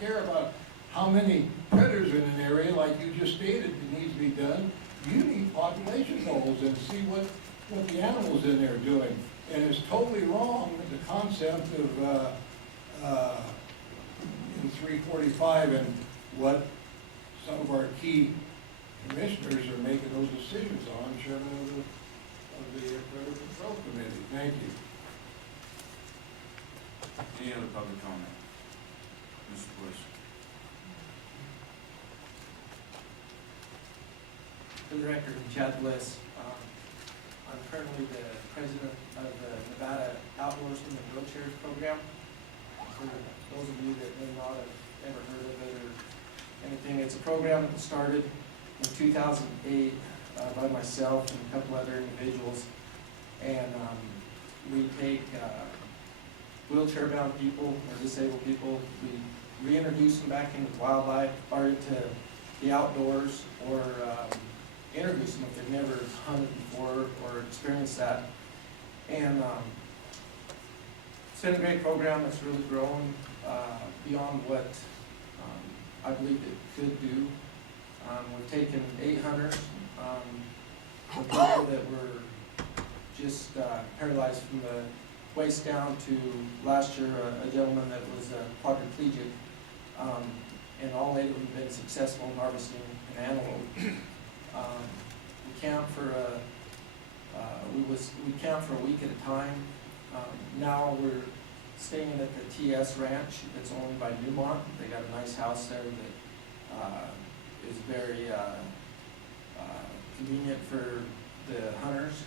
care about how many predators in an area, like you just stated, it needs to be done. You need population goals and see what the animals in there are doing. And it's totally wrong, the concept of, in 345 and what some of our key commissioners are making those decisions on, Chairman of the Predator Control Committee. Thank you. Any other public comment? Mr. Bush. For the record, I'm Chad Bliss. I'm currently the president of the Nevada Outdoorsman and Wheelchairs Program. For those of you that may not have ever heard of it or anything, it's a program that started in 2008 by myself and a couple other individuals. And we take wheelchair-bound people or disabled people, we reintroduce them back into wildlife or into the outdoors, or introduce them if they've never hunted before or experienced that. And it's been a great program that's really grown beyond what I believed it could do. We've taken 8 hunters, for people that were just paralyzed from the waist down to last year a gentleman that was quadriplegic, and all 8 of them have been successful in harvesting an antelope. We camp for we camp for a week at a time. Now we're staying at the TS Ranch that's owned by Newmont. They got a nice house there that is very convenient for the hunters.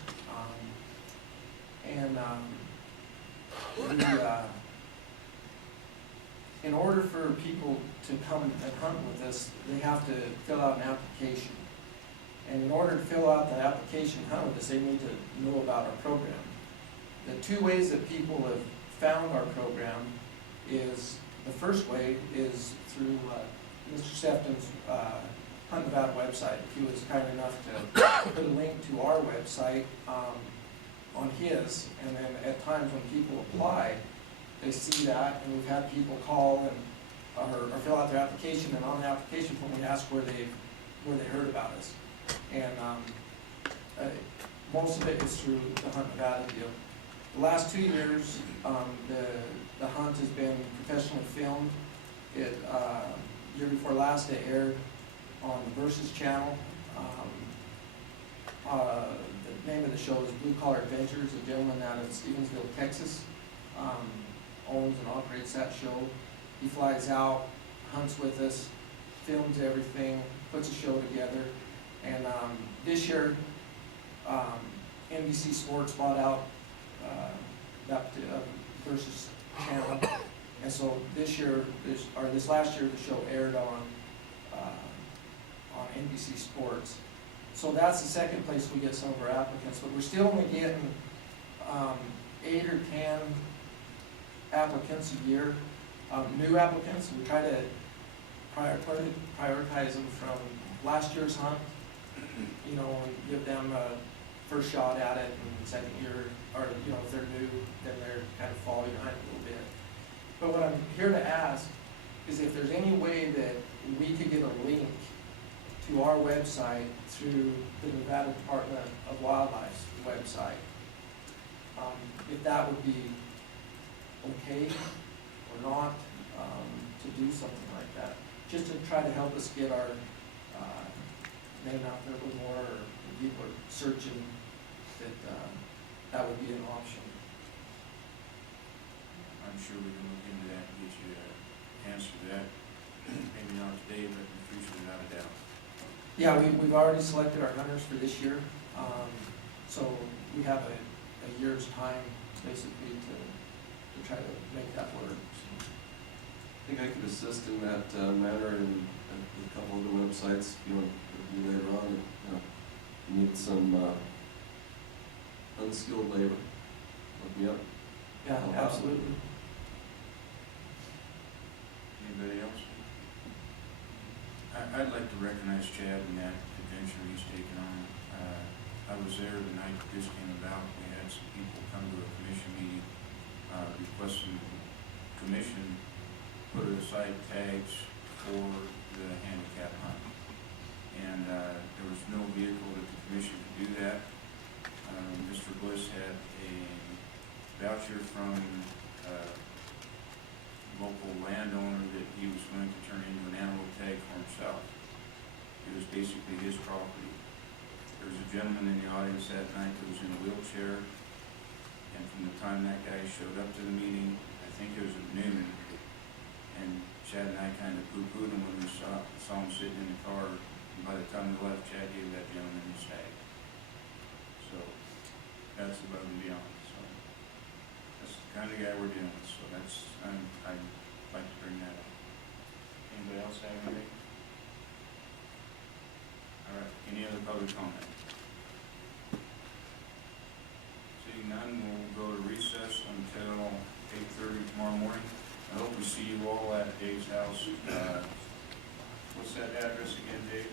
In order for people to come and hunt with us, they have to fill out an application. And in order to fill out that application and hunt with us, they need to know about our program. The 2 ways that people have found our program is, the first way is through Mr. Sefton's Hunt Nevada website. He was kind enough to put a link to our website on his, and then at times when people apply, they see that, and we've had people call and or fill out their application, and on the application form we ask where they heard about us. And most of it is through the Hunt Nevada deal. The last 2 years, the hunt has been professionally filmed. It year before last, it aired on the Versus channel. The name of the show is Blue Collar Adventures. A gentleman out of Stevensville, Texas, owns and operates that show. He flies out, hunts with us, films everything, puts a show together. And this year, NBC Sports bought out that Versus channel, and so this year, this last year, the show aired on NBC Sports. So that's the second place we get some of our applicants, but we're still only getting 8 or 10 applicants a year, new applicants. We try to prioritize them from last year's hunt, you know, and give them a first shot at it, and second year, or, you know, if they're new, then they're kind of fall behind a little bit. But what I'm here to ask is if there's any way that we could get a link to our website through the Nevada Department of Wildlife's website. If that would be okay or not, to do something like that, just to try to help us get our name out there a little more, or if people are searching, that would be an option. I'm sure we can look into that and get you an answer to that. Maybe not today, but in the future, without a doubt. Yeah, we've already selected our hunters for this year, so we have a year's time basically to try to make that work. So. I think I could assist in that manner in a couple of the websites, you know, later on. You know, you need some unskilled labor. Look me up. Yeah, absolutely. Anybody else? I'd like to recognize Chad in that adventure he's taken on. I was there the night that this came about. We had some people come to a commission meeting requesting commission put aside tags for the handicap hunt. And, there was no vehicle that the commission could do that. Mr. Bliss had a voucher from, local landowner that he was going to turn into an animal tag for himself. It was basically his property. There was a gentleman in the audience that night that was in a wheelchair, and from the time that guy showed up to the meeting, I think it was at noon, and Chad and I kind of poo-pooed him when we saw him sitting in the car, and by the time we left, Chad gave that gentleman his tag. So, that's above and beyond, so, that's the kind of guy we're dealing with, so that's, I'd like to bring that up. Anybody else have anything? All right, any other public comment? Seeing none, we'll go to recess until 8:30 tomorrow morning. I hope we see you all at Dave's house. What's that address again, Dave?